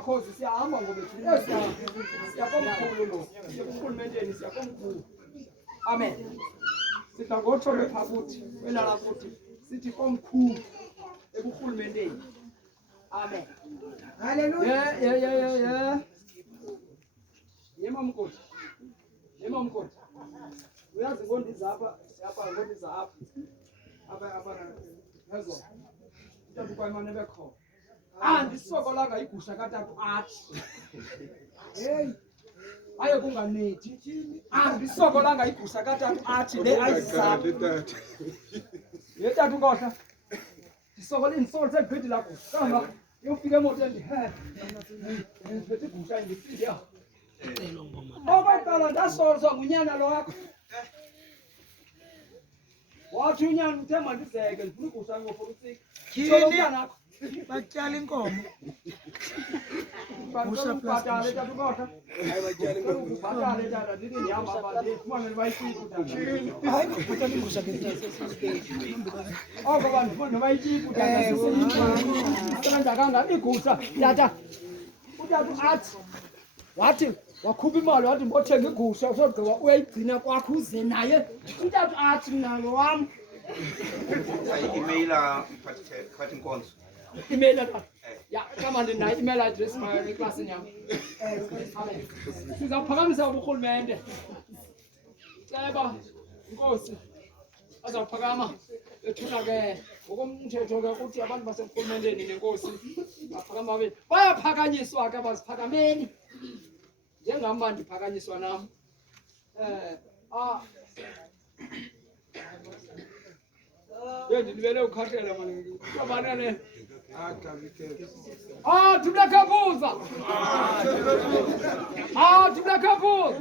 makhosi siyahamba ngoba siyakomkhulu lo. Siyakurhulumenteni siyakomkhulu. Amen. Sitha ngotsho bephakuthi welala futhi sithi komkhulu eburhulumenteni. Amen. Hallelujah. Yeah. Yema mkoti. Uyazi ngondiza apha Hezo. Utata kwa imane bekho. Ndisokolanga igusha katata athi. Hey. Aye kunganethi. Ndisokolanga igusha katata athi le ayisapha. Yetata ukhohla. Ndisokola insolo segqidi lakho. Kama yofika emotweni ngiphethe igusha ngifike. Okwaqala ndasolwa ngunyana lo wakho. Wathi unyana uthe mandizeke ngifuna igusha ngofuna usika. Yini? Batyala inkomo. Usha plastic. Tata ukhohla. Hayi batyala inkomo. Bhatale tata ndithi ndihamba apha ndifumane bayifika tata. Hayi batyala igusha ke. Oko bantu bona bayityipa tata sisithanda kangaka igusha tata. Utata athi wathi wakhupha imali wathi mbothenga igusha usogqiba uyayigcina kwakho uze naye. Utata athi nalo wam. Emaila phathi inkonzo. Email tata. Ya kama ndinayo email address my class yam. Sizawuphakamisa uburhulumente. Ceba inkosi azawuphakama ethuna ke ngokomthetho ke uthi abantu baseburhulumenteni nenkosi baphakama babe bayaphakanyiswa ke baziphakameni njengam ndiphakanyiswa nam. Ndilibele ukhathela manje kubana ne Tumlakabuza. Tumlakabuza.